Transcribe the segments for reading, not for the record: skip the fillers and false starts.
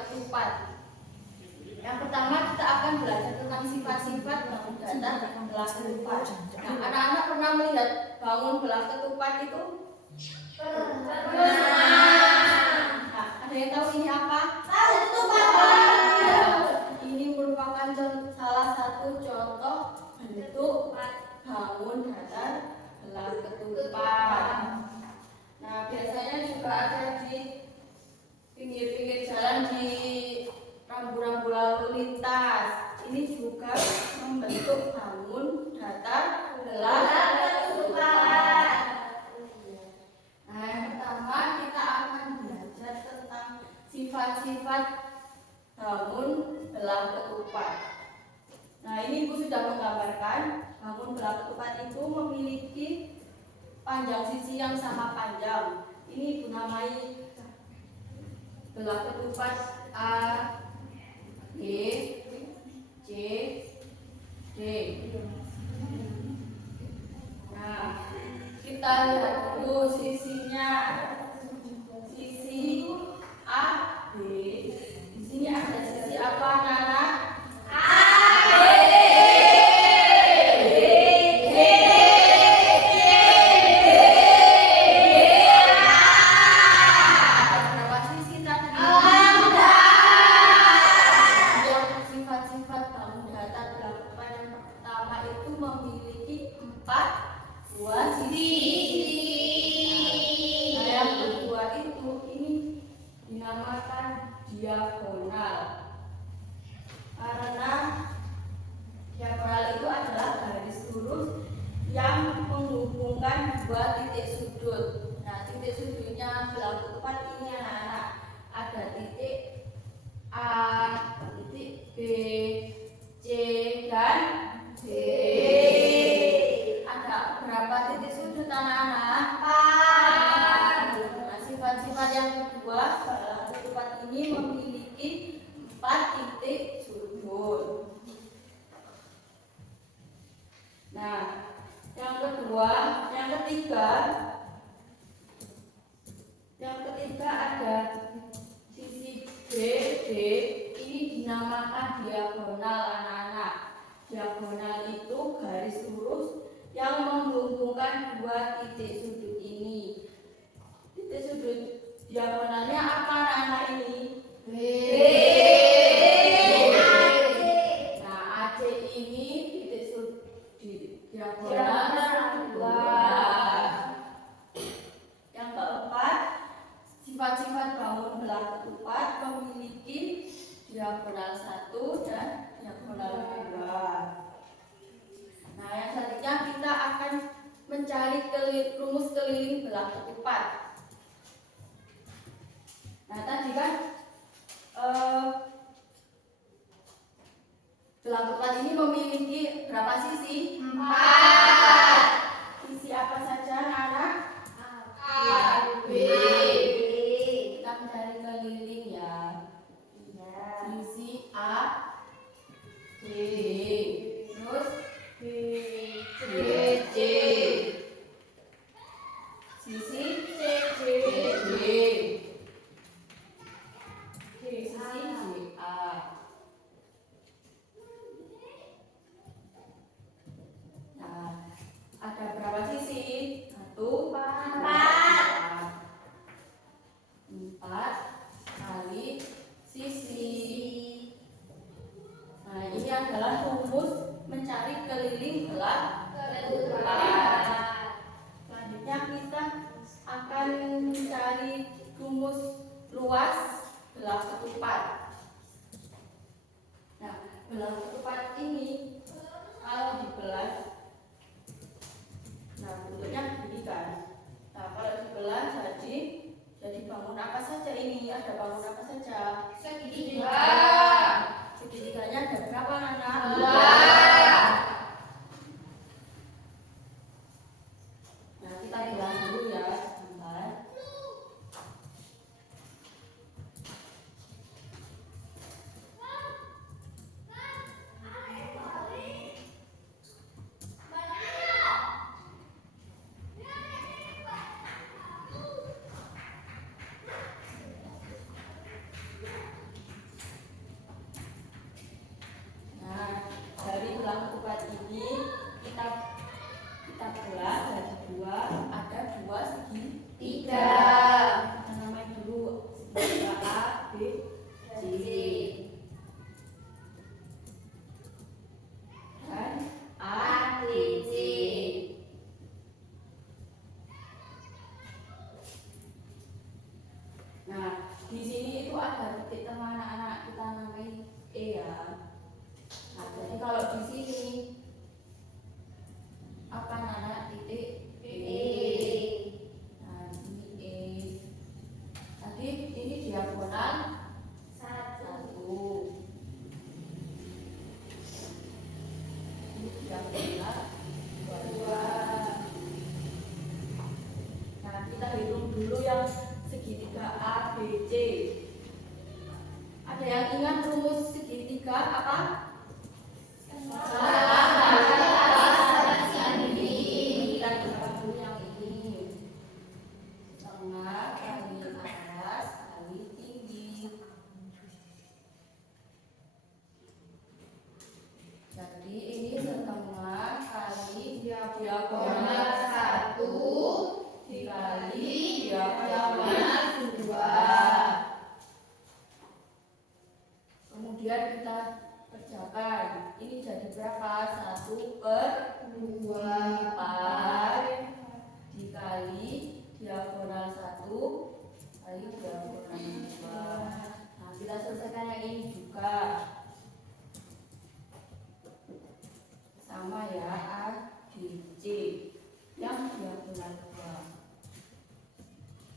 ketupat. Yang pertama kita akan belajar tentang sifat-sifat bangun datar belah ketupat. Nah, anak-anak pernah melihat bangun belah ketupat itu? Nah, ada yang tahu ini apa? Ini merupakan salah satu contoh bentuk bangun datar belah ketupat. Nah, biasanya juga ada di pinggir-pinggir jalan, di rambu-rambu lalu lintas. Ini juga membentuk bangun datar belah ketupat. Nah, yang pertama kita akan belajar tentang sifat-sifat bangun belah ketupat. Nah, ini Ibu sudah menggambarkan bangun belah ketupat itu memiliki panjang sisi yang sama panjang. Ini Ibu namai belah ketupat A, B, C, D. Nah, kita lihat dulu sisinya. Sisi A, B. Di sini ada sisi apa, anak-anak? Diagonal. Karena diagonal itu adalah garis lurus yang menghubungkan dua titik sudut. Nah, titik sudutnya belah ketupat ini anak-anak. Ada titik A, titik B, C, dan D. Ada berapa titik sudut anak-anak? 4. Nah, sifat-sifat yang kedua, belah ketupat ini memiliki 4 titik sudut. Nah, yang ketiga ada sisi B, D. Ini dinamakan diagonal anak-anak. Diagonal itu garis lurus yang menghubungkan dua titik sudut ini. Titik sudut diagonalnya apa anak-anak ini? B. Nah, AC ini titik sudut diagonal 2. Yang keempat, sifat-sifat bangun belah ketupat memiliki diagonal 1 dan diagonal 2. Nah, yang selanjutnya kita akan mencari rumus keliling belah ketupat. Nah, tadi kan belah ketupat ini memiliki berapa sisi? 4. Sisi apa saja anak-anak? A, B. Kita mencari keliling ya. Sisi A, B. Terus B, C. Sisi C, D. Sisi A. Nah, ada berapa sisi? 1, 4 kali sisi. Nah, ini adalah rumus mencari keliling belah ketupat. Selanjutnya kita akan mencari rumus luas belah ketupat. Nah, belah ketupat ini kalau dibelah, nah bentuknya begini kan. Nah, kalau dibelah jadi bangun apa saja ini? Ada bangun apa saja? Segitiga. Segitiganya ada berapa anak? 2. Nah, kita bilang dulu ya, sebentar. Ada yang ingat rumus segitiga apa? Kemudian kita kerjakan, ini jadi berapa? 1/2 dikali diagonal 1 kali diagonal 2. Nah, kita selesaikan yang ini juga sama ya, A di C yang diagonal 2.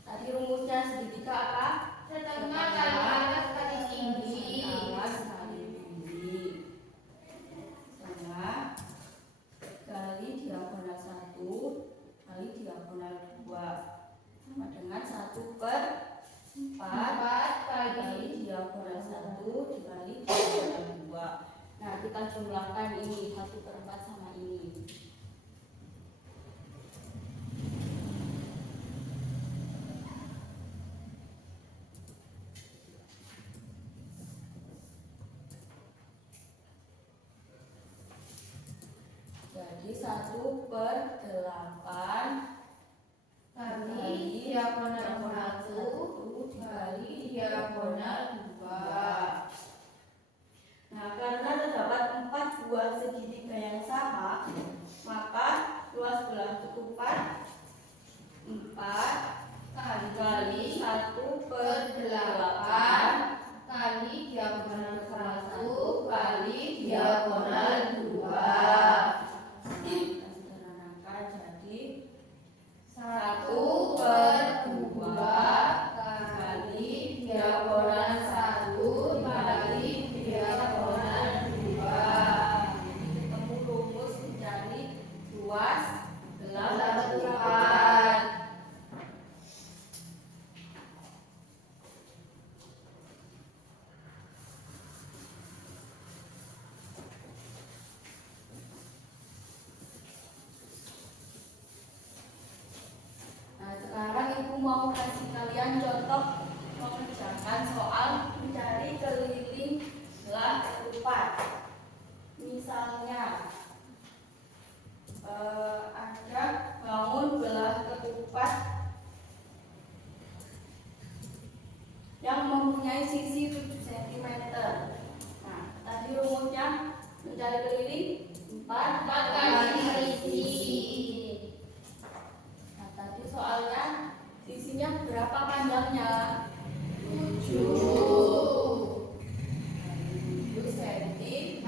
Tadi rumusnya segitiga apa? Setengah kali atas kali tinggi. Setengah kali diagonal 1 kali diagonal 2 sama dengan 1/4 kali diagonal 1 dikali diagonal 2. Nah, kita jumlahkan ini 1/4 sama ini. Jadi 1/8 Kali diagonal 1 kali diagonal 2. Nah, karena terdapat 4 buah segitiga yang sama, maka luas belah ketupat 4 kali 1/8 kali diagonal 1 kali diagonal 2. Kita sederhanakan jadi 1/2 kali diagonal 1 kali diagonal 2. ketemu rumus mencari luas belah Ketupat. Nah, sekarang ibu mau kasih kalian contoh mengerjakan soal mencari keliling belah ketupat. Misalnya ada bangun belah ketupat yang mempunyai sisi 7 cm. Nah, tadi rumusnya mencari keliling 4 kali sisi. Nah, tadi soalnya sisinya berapa panjangnya? 7 cm.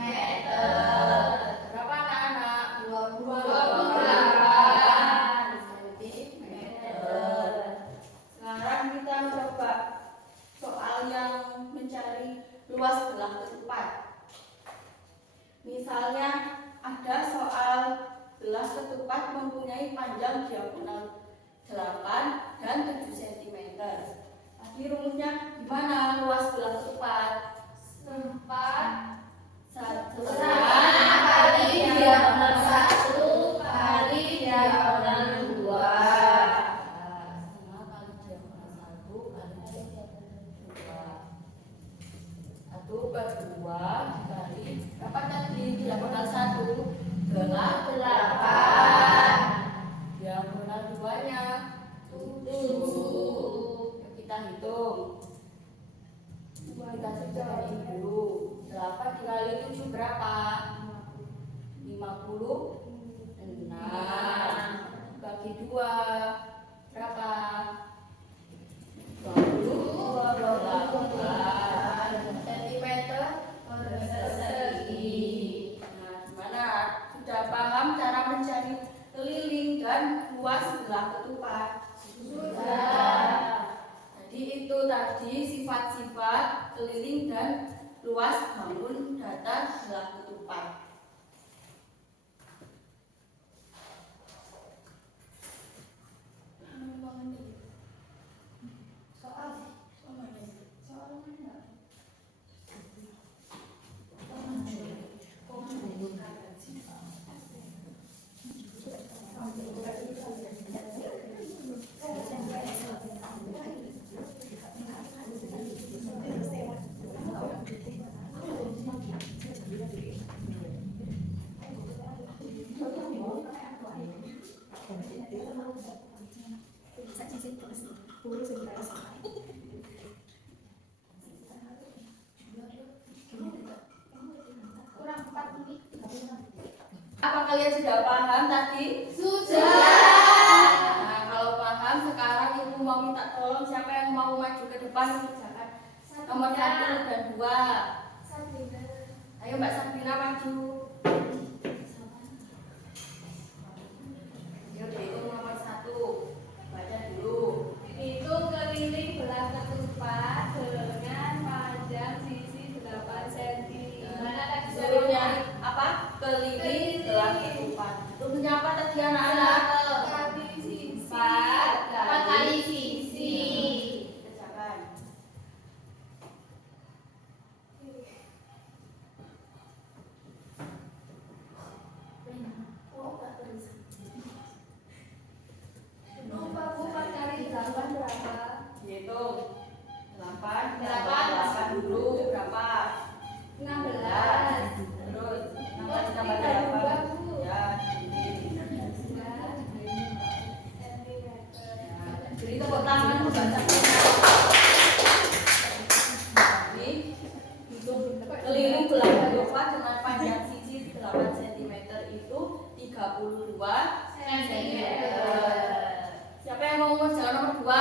Berapa anak-anak? 28 cm. Sekarang kita coba soal yang mencari luas belah ketupat. Misalnya ada soal belah ketupat mempunyai panjang diagonal 8 dan 7 cm. Tadi rumusnya gimana luas belah ketupat? 1 kali diagonal 1 kali diagonal 2. Setengah kali diagonal 1 kali diagonal 2. 1/2 dikali berapa tadi? Diagonal 1 8. Diagonal 2-nya 7. Kita hitung. Kita kerjakan ini dulu. 8 dikali 7 berapa? 56. Bagi 2 berapa? 28 cm persegi. Nah, gimana? Sudah paham cara mencari keliling dan luas belah ketupat? Sudah. Jadi itu tadi sifat-sifat keliling dan luas bangun datar belah ketupat. Soal mana? kalian sudah paham tadi? Sudah. Nah, kalau paham sekarang ibu mau minta tolong siapa yang mau maju ke depan mengerjakan nomor 1 dan 2. Ayo Mbak Sabrina maju. Yuk dihitung nomor 1. Baca dulu. Hitung keliling belah ketupat dengan panjang sisi 8 cm. Mana tadi Suruh nyari apa? Keliling belah ketupat. Rumusnya apa tadi anak-anak? Empat kali sisi. Kerjakan. Lupa Bu, 4 kali 8 berapa? Dihitung 8 Delapan. dulu berapa? 16. Terus 6 kali tambah Tiga dua, 8. Bu. Ya, ini. Jadi tepuk tangan membaca. Ini hitung keliling belah ketupat dengan panjang sisi 8 cm itu 32 cm. Siapa yang mau mengerjakan nomor 2?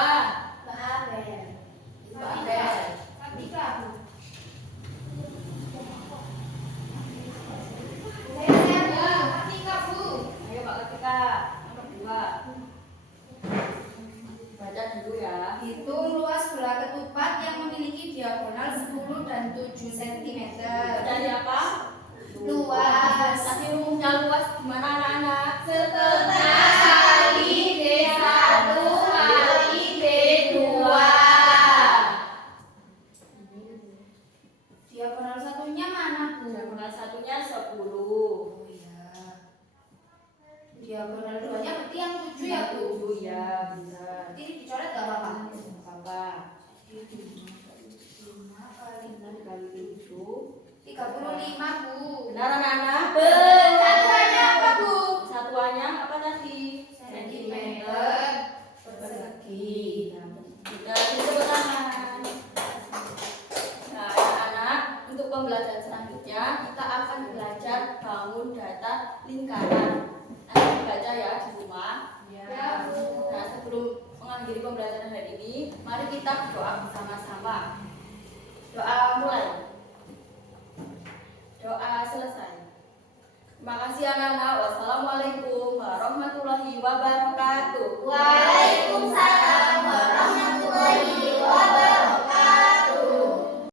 Mbak Abel. Ayo Mbak Ketika, nomor 2. Baca dulu ya. Hitung luas belah ketupat yang memiliki diagonal 10 dan 7 cm. Dari apa? Luas. Tadi rumusnya luas gimana anak-anak? Setengah kali D1 kali D2. Diagonal satunya mana, Bu? Diagonal satunya 10. Oh iya. Diagonal duanya berarti yang 7 ya, Bu? 7 ya, benar. Ini dicoret gak apa-apa? Apa? 5 kali 6 kali 7. 35, Bu. Benar anak-anak? Satuannya apa, Bu? Satuannya apa tadi? Sentimeter persegi. Sudah tepuk tangan. Nah, anak-anak, untuk pembelajaran selanjutnya kita akan belajar bangun data lingkaran. Nanti baca ya di rumah. Ya, Bu. Nah, sebelum mengakhiri pembelajaran hari ini, mari kita berdoa bersama-sama. Doa mulai. Doa selesai. Terima kasih anak-anak. Wassalamualaikum warahmatullahi wabarakatuh.